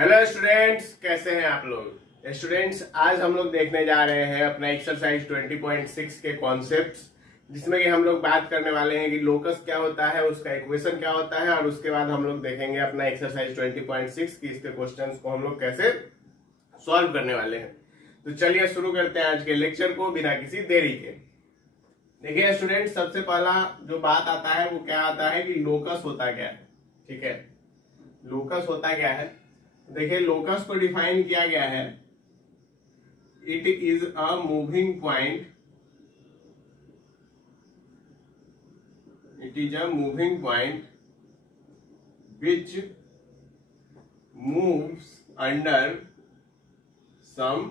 Hello students, कैसे हैं आप लोग। स्टूडेंट्स, आज हम लोग देखने जा रहे हैं अपना एक्सरसाइज 20.6 के कॉन्सेप्ट्स, जिसमें कि हम लोग बात करने वाले हैं कि लोकस क्या होता है, उसका इक्वेशन क्या होता है, और उसके बाद हम लोग देखेंगे अपना एक्सरसाइज 20.6 की इसके क्वेश्चंस को हम लोग कैसे सॉल्व करने वाले हैं। तो चलिए शुरू करते हैं आज के लेक्चर को बिना किसी देरी के। देखिए स्टूडेंट्स, सबसे पहला जो बात आता है वो क्या आता है कि लोकस होता क्या है। ठीक है, लोकस होता क्या है। देखिए लोकस को डिफाइन किया गया है, it is a moving point, it is a moving point which moves under some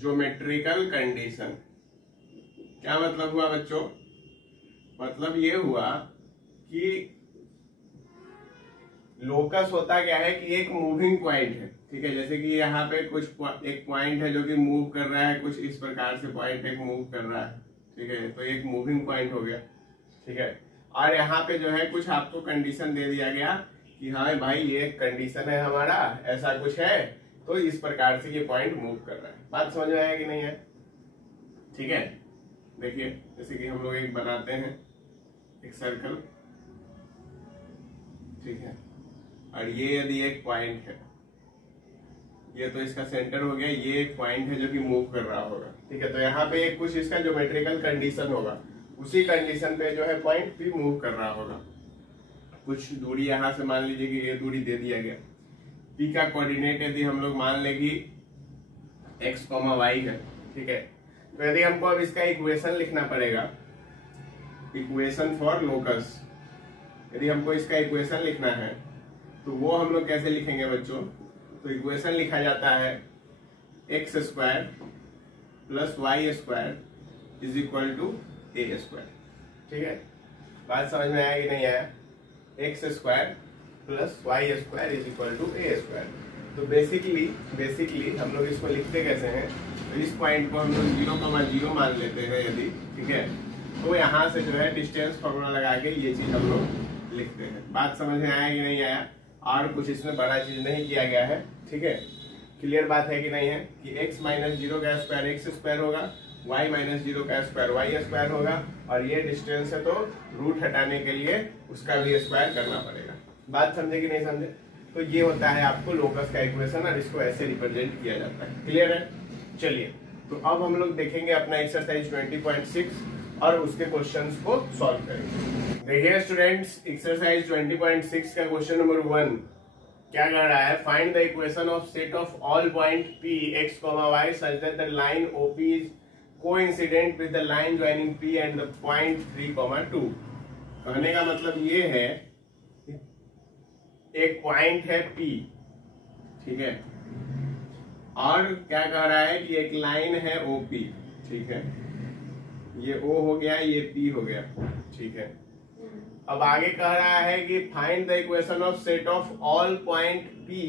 geometrical condition. क्या मतलब हुआ बच्चों? मतलब ये हुआ कि लोकस होता क्या है कि एक मूविंग पॉइंट है। ठीक है, जैसे कि यहाँ पे कुछ एक पॉइंट है जो कि मूव कर रहा है, कुछ इस प्रकार से पॉइंट एक मूव कर रहा है। ठीक है, तो एक मूविंग पॉइंट हो गया। ठीक है, और यहाँ पे जो है कुछ आपको कंडीशन दे दिया गया कि हाँ भाई ये कंडीशन है हमारा, ऐसा कुछ है, तो इस प्रकार से ये पॉइंट मूव कर रहा है। बात समझ में आया कि नहीं है? ठीक है, देखिए जैसे कि हम लोग एक बनाते हैं एक सर्कल। ठीक है, और ये यदि एक पॉइंट है, ये तो इसका सेंटर हो गया, ये एक पॉइंट है जो कि मूव कर रहा होगा। ठीक है, तो यहाँ पे एक कुछ इसका ज्योमेट्रिकल कंडीशन होगा, उसी कंडीशन पे जो है पॉइंट भी मूव कर रहा होगा। कुछ दूरी यहाँ से मान लीजिए कि ये दूरी दे दिया गया। पी का कोऑर्डिनेट यदि हम लोग मान ले कि x, y है। ठीक है, तो यदि हमको अब इसका इक्वेशन लिखना पड़ेगा, इक्वेशन फॉर लोकस, यदि हमको इसका इक्वेशन लिखना है तो वो हम लोग कैसे लिखेंगे बच्चों? तो इक्वेशन लिखा जाता है x square plus Y square is equal to a square. ठीक है, बात समझ में आया कि नहीं आया? X square plus Y square is equal to a square. तो बेसिकली हम लोग इसको लिखते कैसे हैं? तो इस पॉइंट को हम लोग 0,0 मान लेते हैं यदि। ठीक है, तो यहाँ से जो है डिस्टेंस फॉर्मूला लगा के ये चीज हम लोग लिखते हैं। बात समझ में आया कि नहीं आया? और कुछ इसमें बड़ा चीज नहीं किया गया है। ठीक है, क्लियर बात है कि नहीं है? कि x माइनस 0 का स्क्वायर एक्स स्क्वायर होगा, y माइनस 0 का स्क्वायर वाई स्क्वायर होगा, और ये डिस्टेंस है तो रूट हटाने के लिए उसका भी स्क्वायर करना पड़ेगा। बात समझे कि नहीं समझे? तो ये होता है आपको लोकस का इक्वेशन, और इसको ऐसे रिप्रेजेंट किया जाता है। क्लियर है? चलिए, तो अब हम लोग देखेंगे अपना एक्सरसाइज 20.6 और उसके क्वेश्चंस को सॉल्व करेंगे। देखिए स्टूडेंट्स, एक्सरसाइज 20.6 का क्वेश्चन नंबर 1 क्या कर रहा है? Find the equation of set of all point P x, y such that the line OP is coincident with the line joining P and the point 3,2। कहने का मतलब ये है, एक पॉइंट है P, ठीक है, और क्या कह रहा है कि एक लाइन है OP। ठीक है, ये O हो गया, ये P हो गया। ठीक है, अब आगे कह रहा है कि find the equation of set of all point P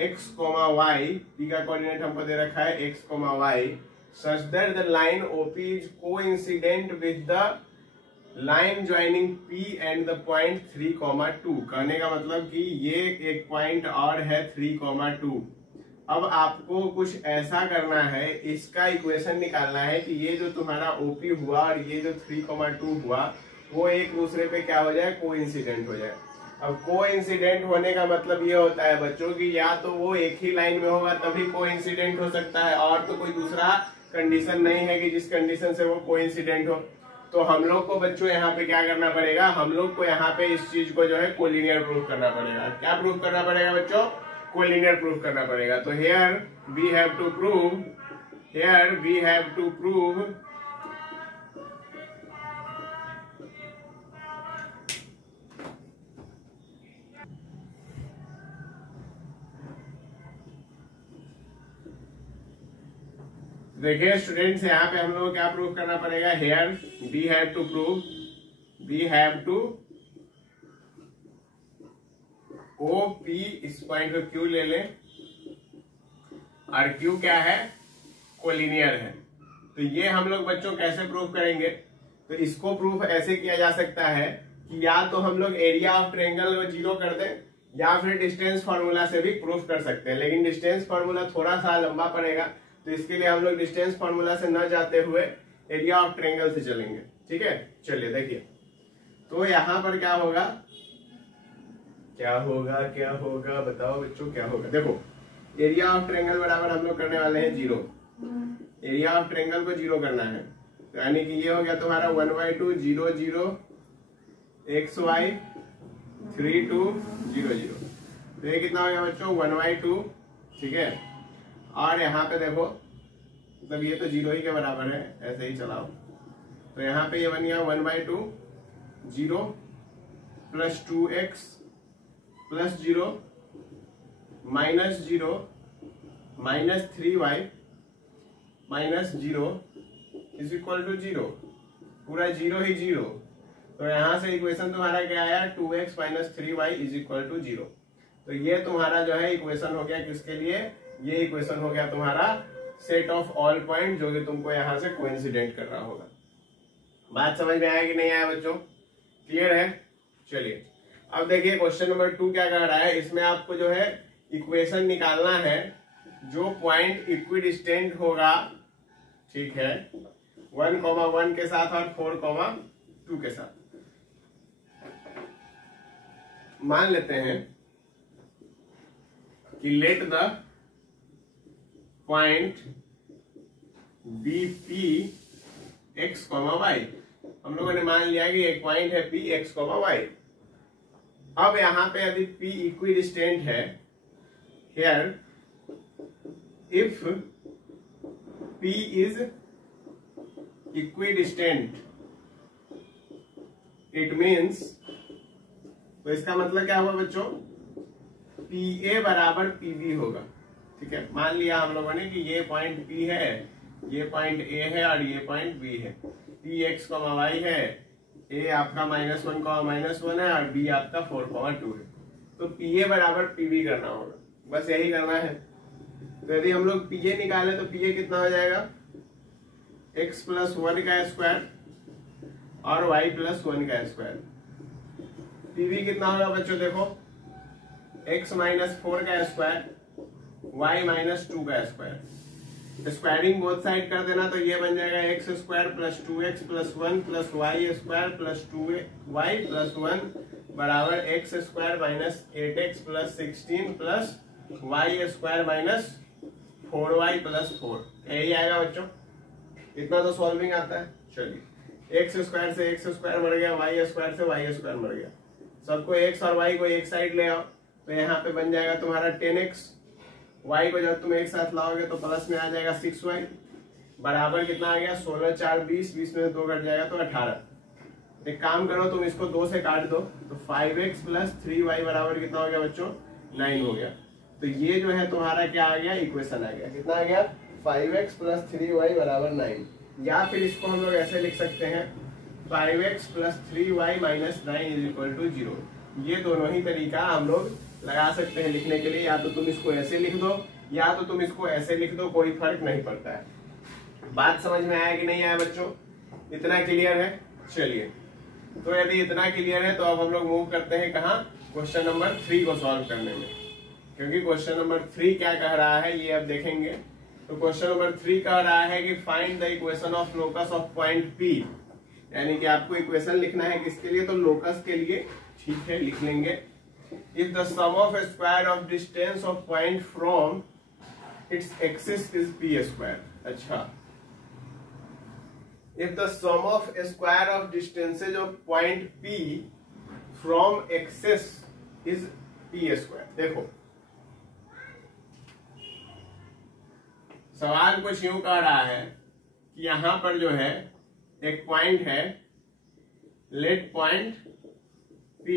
x, y, P का कोऑर्डिनेट हमको दे रखा है x, y, such that the line OP is coincident with the line joining P and the point 3,2। कहने का मतलब कि ये एक पॉइंट और है 3,2। अब आपको कुछ ऐसा करना है, इसका इक्वेशन निकालना है कि ये जो तुम्हारा OP हुआ और ये जो 3,2 हुआ वो एक दूसरे पे क्या हो जाए? कोइंसिडेंट हो जाए। अब कोइंसिडेंट होने का मतलब ये होता है बच्चों की या तो वो एक ही लाइन में होगा तभी कोइंसिडेंट हो सकता है, और तो कोई दूसरा कंडीशन नहीं है कि जिस कंडीशन से वो कोइंसिडेंट हो। तो हम लोग को बच्चों यहाँ पे क्या करना पड़ेगा? हम लोग को यहाँ पे इस चीज को जो है कोलिनियर प्रूफ करना पड़ेगा। क्या प्रूफ करना पड़ेगा बच्चों? कोलिनियर प्रूफ करना पड़ेगा। तो here we have to prove देखिए स्टूडेंट्स, यहाँ पे हम लोग क्या प्रूव करना पड़ेगा? Here we have to OP, इस पॉइंट को Q ले लें, और Q क्या है? कोलिनियर है। तो ये हम लोग बच्चों कैसे प्रूव करेंगे? तो इसको प्रूफ ऐसे किया जा सकता है कि या तो हम लोग एरिया ऑफ ट्रायंगल को 0 कर दें, या फिर डिस्टेंस फॉर्मूला से भी प्रूफ कर सकते हैं, लेकिन डिस्टेंस फॉर्मूला थोड़ा सा लंबा पड़ेगा, तो इसके लिए हम लोग डिस्टेंस फॉर्मूला से न जाते हुए एरिया ऑफ ट्रायंगल से चलेंगे। ठीक है, चलिए देखिए, तो यहां पर क्या होगा, क्या होगा बताओ बच्चों, क्या होगा। देखो एरिया ऑफ ट्रायंगल बराबर हम लोग करने वाले हैं 0, एरिया ऑफ ट्रायंगल को 0 करना है, तो यानी कि ये हो गया तुम्हारा 1/2 0 0 xy 3 2 0 0। तो ये कितना हो गया बच्चों 1/2। ठीक है, और यहाँ पे देखो मतलब ये तो 0 ही के बराबर है, ऐसे ही चलाओ, तो यहाँ पे ये बन गया 1/2 0 plus 2x plus 0 minus 0 minus 3y minus 0 is equal to 0, पूरा 0 ही 0। तो यहां से इक्वेशन तुम्हारा क्या आया 2x minus 3y is equal to 0। तो ये तुम्हारा जो है इक्वेशन हो गया किसके लिए, ये इक्वेशन हो गया तुम्हारा सेट ऑफ ऑल पॉइंट, जो कि तुमको यहां से कोइंसिडेंट कर रहा होगा। बात समझ में आया कि नहीं आया बच्चों, क्लियर है। चलिए अब देखिए क्वेश्चन नंबर 2 क्या कर रहा है, इसमें आपको जो है इक्वेशन निकालना है जो पॉइंट इक्विडिस्टेंट होगा। ठीक है, 1,1 के साथ और 4,2 के साथ। मान लेते हैं कि let the point be P x comma y. हम लोगों ने मान लिया कि एक पॉइंट है पी एक्स कॉमा वाई। अब यहां पे यदि पी इक्विडिस्टेंट है, here if P is equidistant it means, तो इसका मतलब क्या हुआ बच्चों, पी ए बराबर पी बी होगा। ठीक है, मान लिया हम लोगों ने कि ये पॉइंट पी है, ये पॉइंट ए है और ये पॉइंट बी है। पी एक्स कॉमा वाई है, ए आपका -1 -1 है और बी आपका 4,2 है। तो पी ए बराबर पी बी करना होगा, बस यही करना है। तो यदि हम लोग पी ए निकाले तो पी ए कितना हो जाएगा, x प्लस 1 का स्क्वायर और y प्लस 1 का स्क्वायर। पीवी कितना होगा बच्चों, देखो x माइनस 4 का स्क्वायर y माइनस 2 का स्क्वायर। स्क्वायरिंग बोथ साइड कर देना, तो ये बन जाएगा x square plus 2x plus 1 plus y square plus 2y plus 1 बराबर x square minus 8x plus 16 plus y square minus 4y plus 4। यही आएगा बच्चों, इतना तो सॉल्विंग आता है। चलिए एक्स स्क्वायर से एक्स स्क्वायर मर गया, वाई स्क्वायर से वाई स्क्वायर मर गया, सबको एक्स और वाई को एक साइड ले आओ, तो यहाँ पे बन जाएगा तुम्हारा 10x। वाई को जब तुम एक साथ लाओगे तो प्लस में आ जाएगा 6y बराबर कितना आ गया 16 4 20, 20 में 2 कट जाएगा तो 18। एक काम करो तुम इसको 2 से काट दो, तो 5x प्लस 3y बराबर कितना हो गया बच्चों 9 हो गया। तो ये जो है तुम्हारा क्या आ गया, इक्वेशन आ गया, कितना आ गया 5x प्लस 3y बराबर 9। या फिर इसको हम लोग ऐसे लिख सकते हैं 5x plus 3y minus 9 is equal to 0। ये दोनों ही तरीका हम लोग लगा सकते हैं लिखने के लिए, या तो तुम इसको ऐसे लिख दो या तो तुम इसको ऐसे लिख दो, कोई फर्क नहीं पड़ता है। बात समझ में आया कि नहीं आया बच्चों, इतना क्लियर है। चलिए तो यदि इतना क्लियर है तो अब हम लोग मूव करते हैं कहाँ, क्वेश्चन नंबर 3 को सॉल्व करने में, क्योंकि क्वेश्चन नंबर 3 क्या कह रहा है ये अब देखेंगे। तो क्वेश्चन नंबर 3 कह रहा है कि find the equation of locus of point P, यानी कि आपको इक्वेशन लिखना है किसके लिए, तो लोकस के लिए। ठीक है, लिख लेंगे if the sum of square of distance of point from its axis is P square. अच्छा, if the sum of square of distances of point P from axis is P square. देखो सवाल कुछ यूं कह रहा है कि यहां पर जो है एक पॉइंट है, let point P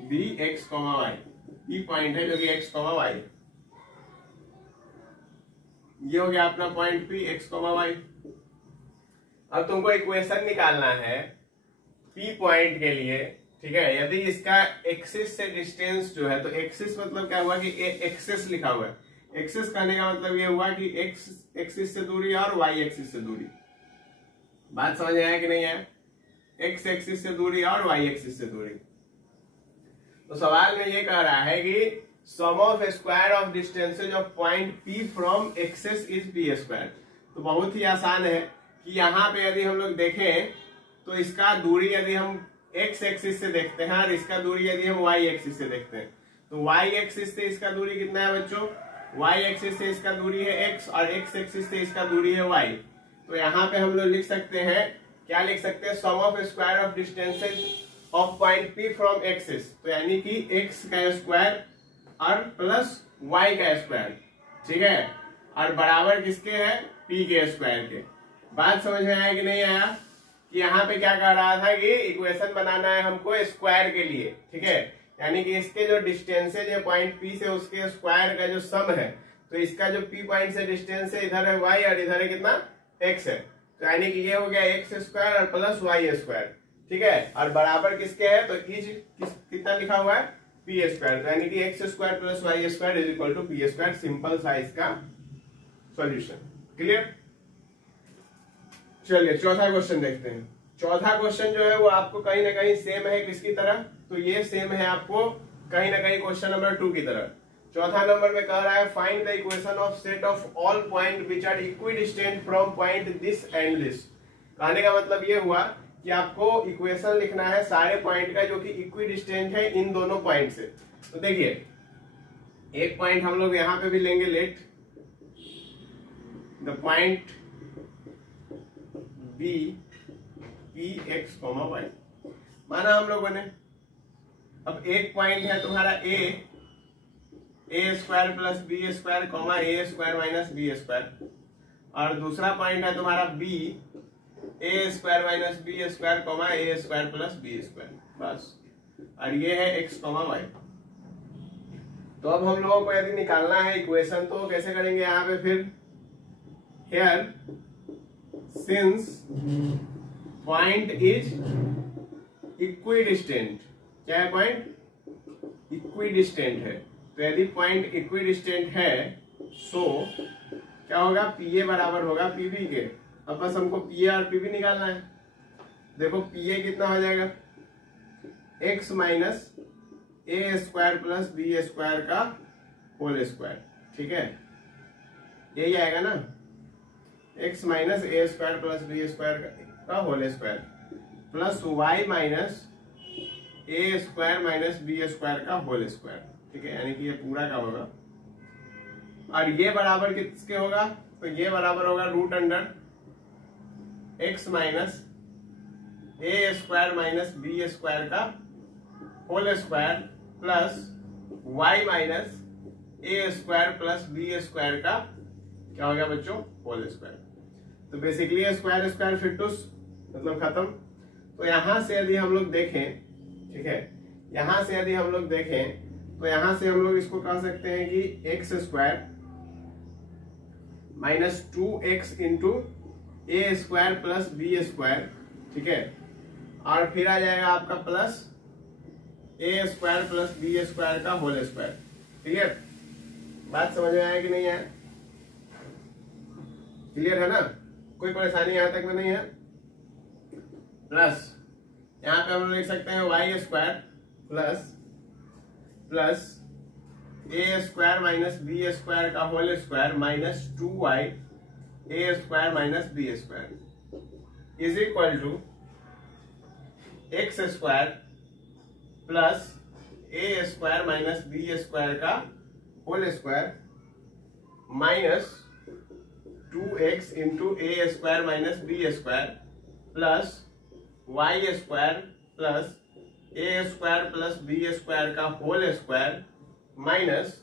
be x comma y. P point है जो कि x कॉमा वाई, ये हो गया अपना point P x comma y. अब तुमको इक्वेशन निकालना है P पॉइंट के लिए। ठीक है, यदि इसका एक्सिस से डिस्टेंस जो है, तो एक्सिस मतलब क्या हुआ कि एक्सिस लिखा हुआ है, एक्सिस कहने का मतलब ये हुआ कि एक्स एक्सिस से दूरी और वाई एक्सिस से दूरी। बात समझ आया कि नहीं है, एक्स एक्सिस से दूरी और वाई एक्सिस से दूरी। तो सवाल में ये कह रहा है कि sum of square of distances of point P from axes is P square. तो बहुत ही आसान है कि यहाँ पे यदि हम लोग देखें तो इसका दूरी यदि हम एक्स एक्सिस से देखते हैं और इसका दूरी यदि हम वाई एक्सिस से देखते हैं, तो वाई एक्सिस से इसका दूरी कितना है बच्चों, वाई एक्सिस से इसका दूरी है एक्स और एक्स एक्सिस से इसका दूरी है वाई। तो यहाँ पे हम लोग लिख सकते हैं, क्या लिख सकते हैं, sum of square of distances of point P from axis, तो यानी कि एक्स का स्क्वायर और प्लस वाई का स्क्वायर, ठीक है, और बराबर किसके है, पी के स्क्वायर के। बात समझ में आया कि नहीं आया, कि यहाँ पे क्या कह रहा था कि इक्वेशन बनाना है हमको स्क्वायर के लिए, ठीक है, यानी कि इसके जो डिस्टेंसेज है पॉइंट पी से उसके स्क्वायर का जो सम है, तो इसका जो पी पॉइंट से डिस्टेंस है, इधर है वाई और इधर है कितना, एक्स है, तो यानी कि ये हो गया एक्स स्क्वायर और प्लस वाई स्क्वायर, ठीक है, और बराबर किसके है, तो कितना लिखा हुआ है, पी स्क्वायर, तो यानी कि x square plus Y square is equal to p square. Simple सा इसका सॉल्यूशन। क्लियर। चलिए चौथा क्वेश्चन देखते हैं। चौथा क्वेश्चन जो है वो आपको कहीं ना कहीं सेम है किसकी तरह, तो ये सेम है आपको कहीं ना कहीं क्वेश्चन नंबर 2 की तरह। चौथा नंबर में कह रहा है find the equation of set of all point which are equidistant from point this and this. कहने का मतलब ये हुआ कि आपको इक्वेशन लिखना है सारे पॉइंट का जो कि इक्विडिस्टेंट है इन दोनों पॉइंट से। तो देखिए एक पॉइंट हम लोग यहां पे भी लेंगे, let the point be P x comma Y माना हम लोगों ने। अब एक पॉइंट है तुम्हारा A square plus B square comma A square minus B square, और दूसरा पॉइंट है तुम्हारा B A square minus B square comma A square plus B square, बस, और ये है एक्स कॉमा वाई। तो अब हम लोगों को यदि निकालना है इक्वेशन तो कैसे करेंगे यहाँ पे, फिर here since point is equidistant, क्या है पॉइंट इक्विडिस्टेंट है, तो यदि पॉइंट इक्विडिस्टेंट है सो क्या होगा, पीए बराबर होगा पीबी के। अब बस हमको पीए और पीबी निकालना है। देखो पीए कितना हो जाएगा, X minus A square plus B square का होल स्क्वायर, ठीक है, यही आएगा ना, X minus A square plus B square का whole square plus Y minus A square minus B square का होल स्क्वायर, ठीक है, यानी कि ये पूरा का होगा। और ये बराबर किसके होगा, तो ये बराबर होगा root under X minus A square minus B square का whole square plus Y minus A square plus B square का क्या हो गया बच्चों, होल स्क्वायर। तो बेसिकली स्क्वायर स्क्वायर फिटूस मतलब खत्म। तो यहां से यदि हम लोग देखें, ठीक है, यहां से यदि हम लोग देखें तो यहां से हम लोग इसको कह सकते हैं कि x square minus 2x into A square plus B square, ठीक है, और फिर आ जाएगा आपका plus A square plus B square का होल स्क्वायर। ठीक है, बात समझ में आया कि नहीं आया, क्लियर है ना, कोई परेशानी यहां तक में नहीं है। प्लस यहां पे हम लोग लिख सकते हैं Y square plus plus A square minus B square का whole square minus 2y A square minus B square is equal to X square plus A square minus B square का whole square minus 2x into A square minus B square plus Y square plus A square plus B square का whole square minus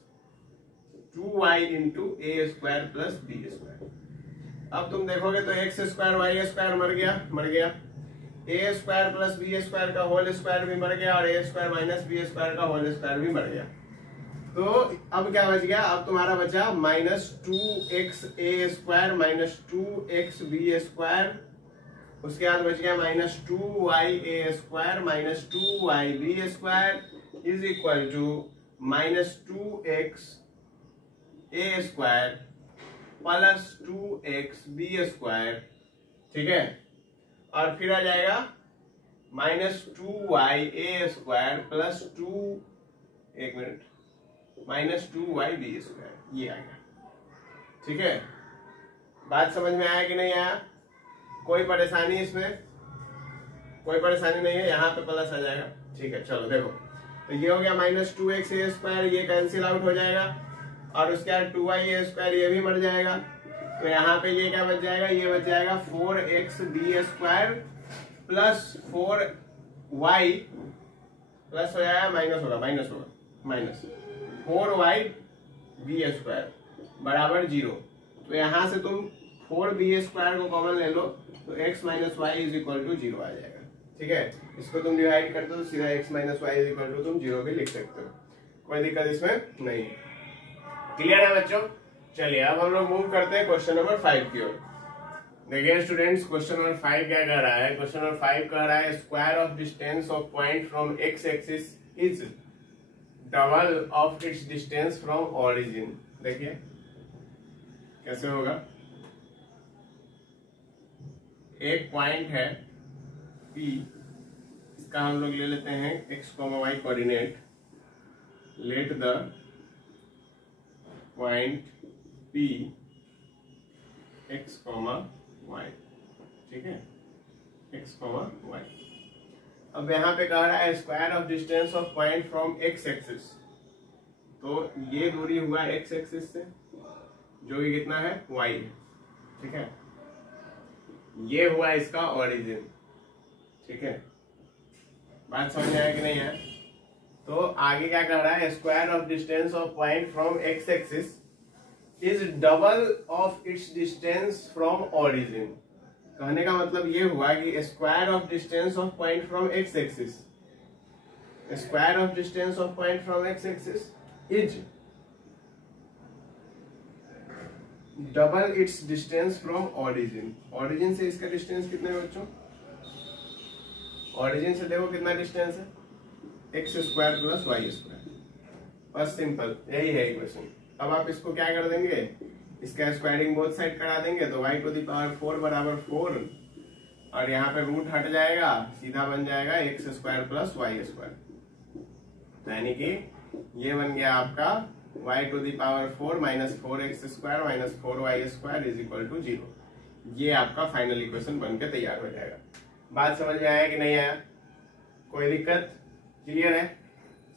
2y into A square plus B square. अब तुम देखोगे तो x square Y square मर गया, ए square plus B square का whole square भी मर गया और ए स्क्वायर माइनस बी स्क्वायर का होल स्क्वायर भी मर गया। तो अब क्या बच गया, अब तुम्हारा बचा minus 2x A square minus 2x B square, उसके बाद बच गया minus 2y A square minus 2y B square is equal to minus 2x A square plus 2x B square. ठीक है, और फिर आ जाएगा minus 2y A square plus 2 एक मिनट, -2yb², ये आ गया। ठीक है, बात समझ में आया कि नहीं आया? कोई परेशानी इसमें? कोई परेशानी नहीं है, यहाँ पे प्लस आ जाएगा। ठीक है, चलो देखो, तो ये हो गया -2xa², ये कैंसिल आउट हो जाएगा, और उसके बाद 2ya², ये भी मर जाएगा। तो यहाँ पे ये क्या बच जाएगा? ये बच जाएगा 4xb² प्लस 4y प्लस हो जाएगा, माइनस होगा, माइनस 4yb² बराबर 0। तो यहाँ से तुम 4b² को कॉमन ले लो, तो x - y = 0 आ जाएगा। ठीक है, इसको तुम डिवाइड करते हो तो सीधा x - y = तुम 0 भी लिख सकते हो, कोई दिक्कत इसमें नहीं। क्लियर है बच्चों? चलिए अब हम लोग मूव करते हैं क्वेश्चन नंबर 5 की ओर। देखिए स्टूडेंट्स, क्वेश्चन नंबर 5 क्या कह रहा है? क्वेश्चन नंबर 5 कह रहा है square of distance of point from x axis is double of its distance from origin. देखिए कैसे होगा। एक पॉइंट है P, इसका हम लोग ले लेते हैं x, y coordinate. Late the point P x, y, ठीक है, x, y। अब यहाँ पे कह रहा है square of distance of point from x axis, तो ये दूरी हुआ x एक्सिस से, जो कि कितना है? y है। ठीक है, ये हुआ इसका ओरिजिन। ठीक है, बात समझ आया कि नहीं है? तो आगे क्या कह रहा है? Square of distance of point from x axis is double of its distance from origin. कहने का मतलब ये हुआ कि square of distance of point from x axis, square of distance of point from x axis is double it's distance from origin. Origin से इसका distance कितना है बच्चों? ओरिजिन से देखो कितना डिस्टेंस है? x² + y²। बस सिंपल, यही है इक्वेशन। अब आप इसको क्या कर देंगे? इसका स्क्वायरिंग बोथ साइड करा देंगे, तो y⁴ बराबर 4, और यहाँ पे रूट हट जाएगा, सीधा बन जाएगा x² + y²। यानी कि ये बन गया आपका y⁴ -4x² - 4y² = 0। ये आपका फाइनल इक्वेशन बन के तैयार हो जाएगा। बात समझ में आया कि नहीं आया? कोई दिक्कत? क्लियर है?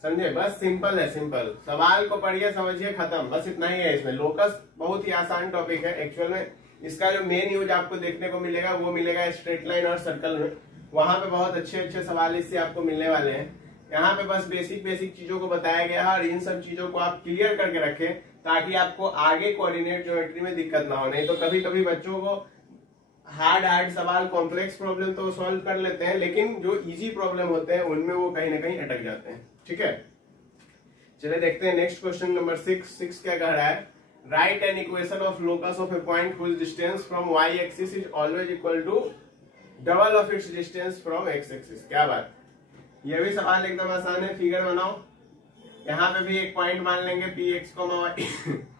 समझे? बस सिंपल है, सिंपल। सवाल को पढ़िए, समझिए, खत्म, बस इतना ही है इसमें। लोकस बहुत ही आसान टॉपिक है। एक्चुअल में इसका जो मेन यूज आपको देखने को मिलेगा वो मिलेगा स्ट्रेट लाइन और सर्कल में। वहां पे बहुत अच्छे अच्छे सवाल इससे आपको मिलने वाले हैं। यहाँ पे बस बेसिक चीजों को बताया गया है, और इन सब चीजों को आप क्लियर करके रखें ताकि आपको आगे कोऑर्डिनेट ज्योमेट्री में दिक्कत ना हो। नहीं तो कभी कभी बच्चों को हार्ड सवाल, कॉम्प्लेक्स प्रॉब्लम तो सॉल्व कर लेते हैं, लेकिन जो इजी प्रॉब्लम होते हैं उनमें वो कहीं ना कहीं अटक जाते हैं। ठीक है, चलिए देखते हैं नेक्स्ट क्वेश्चन नंबर 6 क्या कह रहा है? Right an equation of locus of a point whose distance from y axis is always equal to double of its distance from x axis. क्या बात, ये भी सवाल एकदम आसान है। फिगर बनाओ, यहाँ पे भी एक पॉइंट मान लेंगे Px, y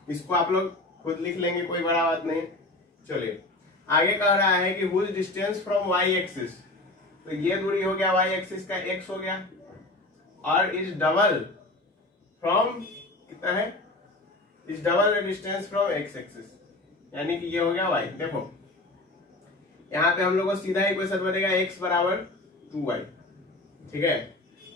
इसको आप लोग खुद लिख लेंगे, कोई बड़ा बात नहीं। चलिए आगे कह रहा है कि whose distance from y axis, तो ये दूरी हो गया y एक्सिस का x हो गया, और इज डबल फ्रॉम कितना है? Is double distance from x axis, यानी कि ये हो गया y। देखो यहाँ पे हम लोग को सीधा इक्वेशन बनेगा x बराबर 2y। ठीक है,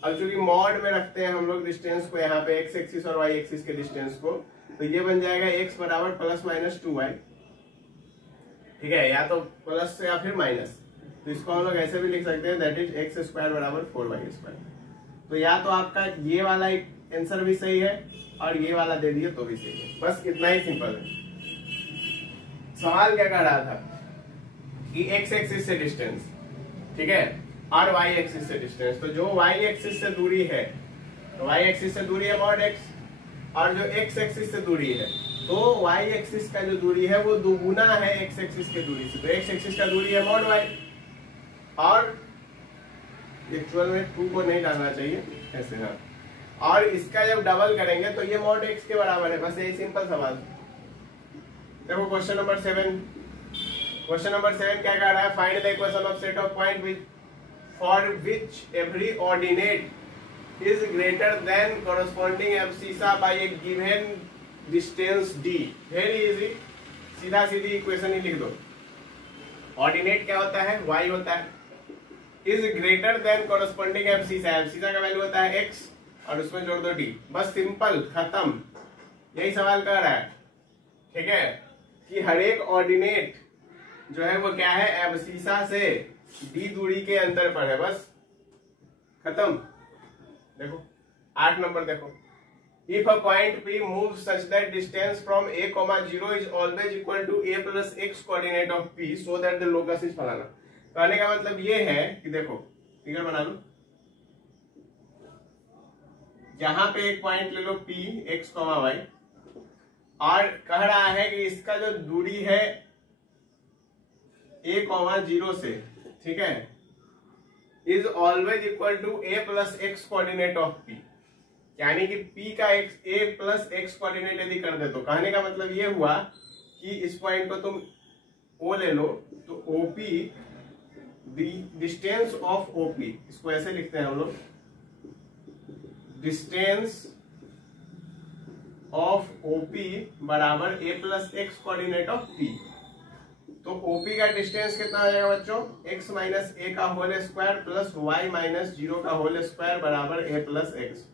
अब चूंकि मॉड में रखते हैं हम लोग डिस्टेंस को, यहाँ पे x एक्सिस और y एक्सिस के डिस्टेंस को, तो ये बन जाएगा x बराबर ±2y। ठीक है, या तो प्लस या फिर माइनस, तो इसको हम लोग ऐसे भी लिख सकते हैं, दैट इज x² बराबर 4y²। तो या तो आपका ये वाला आंसर भी सही है और ये वाला दे दिए तो भी सही है। बस इतना ही सिंपल है। सवाल क्या कह रहा था कि x एक्सिस से डिस्टेंस, ठीक है, और y एक्सिस से डिस्टेंस। तो जो y एक्सिस से दूरी है, तो y एक्सिस से दूरी है मॉड x, और जो x एक्सिस से दूरी है, तो y एक्सिस का जो दूरी है वो दुगुना है x एक्सिस के दूरी से। तो x एक्सिस का दूरी है मॉड y, और एक्चुअल में 2 को नहीं डालना चाहिए ऐसे, हाँ, और इसका जब डबल करेंगे तो ये मॉड x के बराबर है। बस यही सिंपल सवाल। देखो क्वेश्चन नंबर 7। क्वेश्चन नंबर 7 क्या कह रहा है? Find the equation of set of point which for which every ordinate is greater than corresponding abscissa by a given distance D. Very easy, सीधा सीधी इक्वेशन ही लिख दो। ऑर्डिनेट क्या होता है, y होता है, is greater than corresponding abscissa, abscissa का वैल्यू होता है x और उसमें जोड़ दो d। बस सिंपल, खत्म। यही सवाल कर रहा है, ठीक है, कि हर एक ऑर्डिनेट जो है वो क्या है, एब्सिसा से d दूरी के अंतर पर है, बस खत्म। देखो 8 नंबर देखो, if a point P moves such that distance from a, 0 is always equal to a plus x coordinate of P so that the locus is फलाना। कहने का मतलब ये है कि देखो फिगर बना लो, यहां पे एक पॉइंट ले लो P x, y और कह रहा है कि इसका जो दूरी है a, 0 से, ठीक है, is always equal to a plus x coordinate of P, यानी कि P का a प्लस x कोऑर्डिनेट यदि कर दे तो कहने का मतलब ये हुआ कि इस पॉइंट को तुम O ले लो तो OP, डिस्टेंस ऑफ OP, इसको ऐसे लिखते हैं हम लोग, डिस्टेंस ऑफ OP बराबर a plus x coordinate of P। तो OP का डिस्टेंस कितना हो जाएगा बच्चों, x माइनस a का whole square plus y minus 0 का होल स्क्वायर बराबर a प्लस x।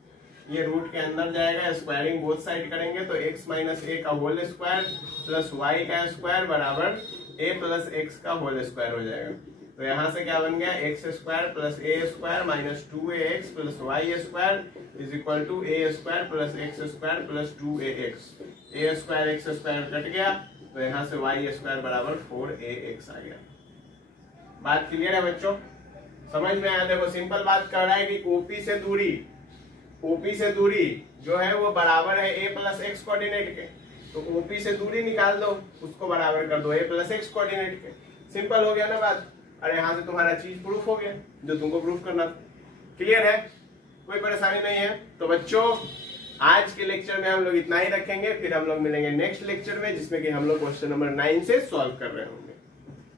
ये रूट के अंदर जाएगा, स्क्वायरिंग बोथ साइड करेंगे तो x माइनस a का होल स्क्वायर प्लस y का स्क्वायर बराबर a प्लस x का होल स्क्वायर हो जाएगा। तो यहाँ से क्या बन गया, x square plus a square minus 2ax plus y square is equal to a square plus x square plus 2ax। a square x square cut गया तो यहाँ से y स्क्वायर बराबर 4ax आ गया। बात क्लियर है बच्चों, समझ में आया? देखो सिंपल बात कर रहा है कि OP से दूरी जो है वो बराबर है a प्लस एक्स कोऑर्डिनेट के, तो OP से दूरी निकाल दो, उसको बराबर कर दो a प्लस एक्स कोऑर्डिनेट के। सिंपल हो गया ना बात। अरे यहाँ से तुम्हारा चीज प्रूफ हो गया जो तुमको प्रूफ करना था। क्लियर है, कोई परेशानी नहीं है? तो बच्चों आज के लेक्चर में हम लोग इतना ही रखेंगे, फिर हम लोग मिलेंगे नेक्स्ट लेक्चर में जिसमें कि हम लोग क्वेश्चन नंबर 9 से सॉल्व कर रहे होंगे।